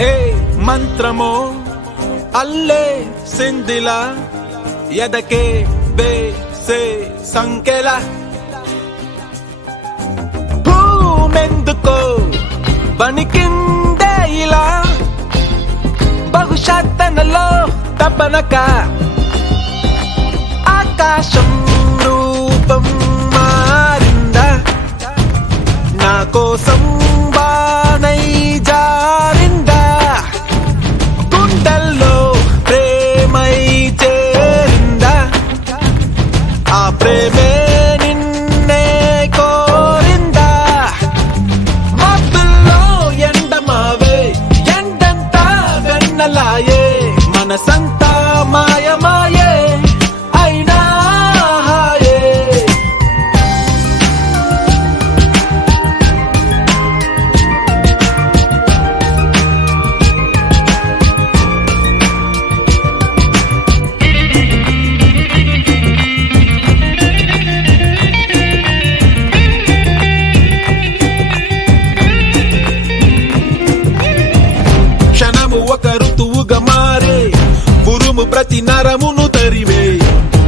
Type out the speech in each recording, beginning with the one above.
ఏ మంత్రమో అల్లే సిందిల ఎదకే బేసే సంకెల భూమెందుకో బనికిందే ఇలా బహుశా తనలో తపనక ఆకాశం రూపం మారిందా నా కోసం బానై జారిందా గుండెల్లో ప్రేమై చేరిందా ఆ ప్రేమే నిన్నే కోరిందా మబ్బుల్లో ఎండమావే ఎండంతా వెన్నలాయే మనసంతా మాయమాయే అయినా హాయే క్షణము ఒక ఋతువుగా మారే ఉరుము ప్రతి నరమును తరివే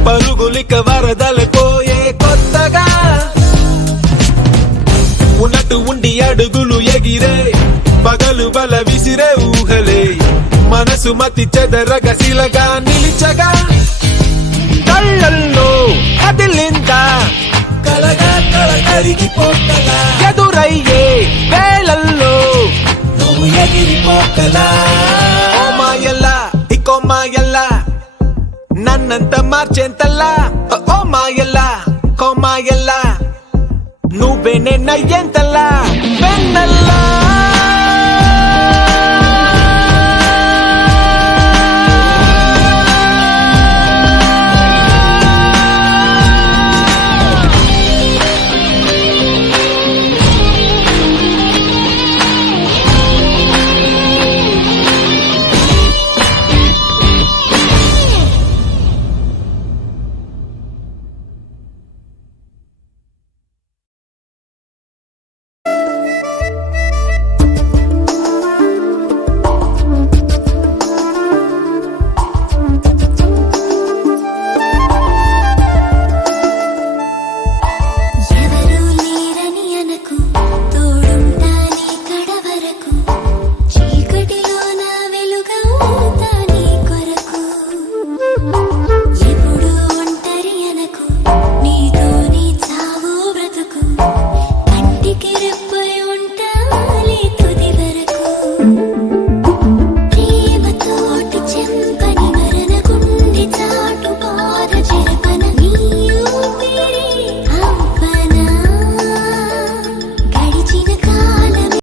పరుగులిక వరదలపోయే కొత్తగా ఉన్నట్టు ఉండి అడుగులు ఎగిరే పగలు బల విసిరే ఊహలే మనసు మతి చెదరగ శిలగా నిలిచగా కళ్ళల్లో కదిలిందా కలగా కల కరిగిపోకలా ఎదురయ్యే వేళల్లో నువ్వు ఎగిరిపోకలా ఓ మాయల్లా ఇకో మాయల్లా నన్నంత మార్చేంతల్లా ఓ మాయల్లా కో మాయల్లా నువ్వే నేనయ్యేంతల్లా వెన్నల్లా